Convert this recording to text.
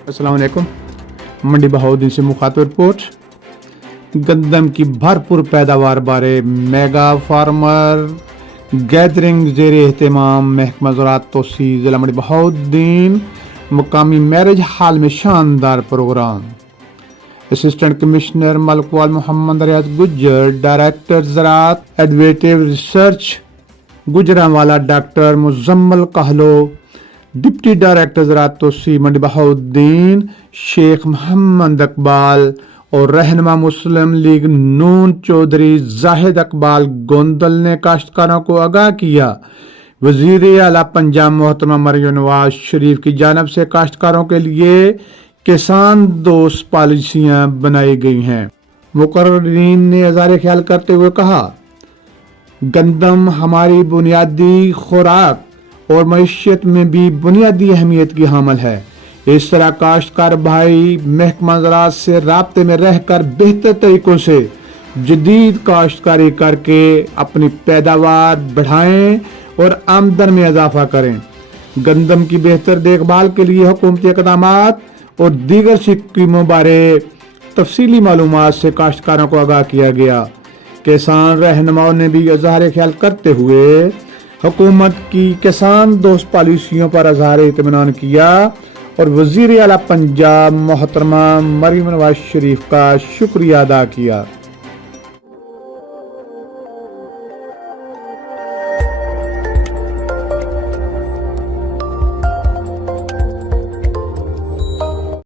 अस्सलाम वालेकुम। मंडी बहाउद्दीन से मुखातिब रिपोर्ट। गंदम की भरपूर पैदावार बारे मेगा फार्मर गैदरिंग ज़ेर एहतमाम महकमा ज़राअत तोसी ज़िला मंडी बहाउद्दीन मुकामी मैरिज हाल में शानदार programme. Assistant commissioner Malakwal Mohammad Riaz Gujjar, director ज़राअत एडवेटिव research Gujranwala doctor Muzammil Kahlon, deputy director ज़राअत तोसी मंडी बहाउद्दीन शेख मोहम्मद इकबाल और रहनुमा मुस्लिम लीग नून चौधरी जाहिद इकबाल गोंदल ने काश्तकारों को आगाह किया। वज़ीर आला पंजाब मोहतरमा मरियम नवाज शरीफ की जानिब से काश्तकारों के लिए किसान दोस्त पॉलिसियाँ बनाई गई हैं। मुकर्ररीन ने इज़हार ख्याल करते हुए कहा, गंदम हमारी बुनियादी खुराक और मईशत में भी बुनियादी अहमियत की हामिल है। इस तरह काश्तकार भाई महकमा ज़राअत से राब्ते में रहकर बेहतर तरीकों से जदीद काश्तकारी करके अपनी पैदावार बढ़ाएं और आमदन में इजाफा करें। गंदम की बेहतर देखभाल के लिए हुकूमती इक़दामात और दीगर स्कीमों बारे तफसीली मालूमात से काश्तकारों को आगाह किया गया। किसान रहनुमाओं ने भी इज़हार ख्याल करते हुए हुकूमत की किसान दोस्त पॉलिसियों पर इज़हार इत्मीनान किया और वज़ीर आला पंजाब मोहतरमा मरियम नवाज शरीफ का शुक्रिया अदा किया।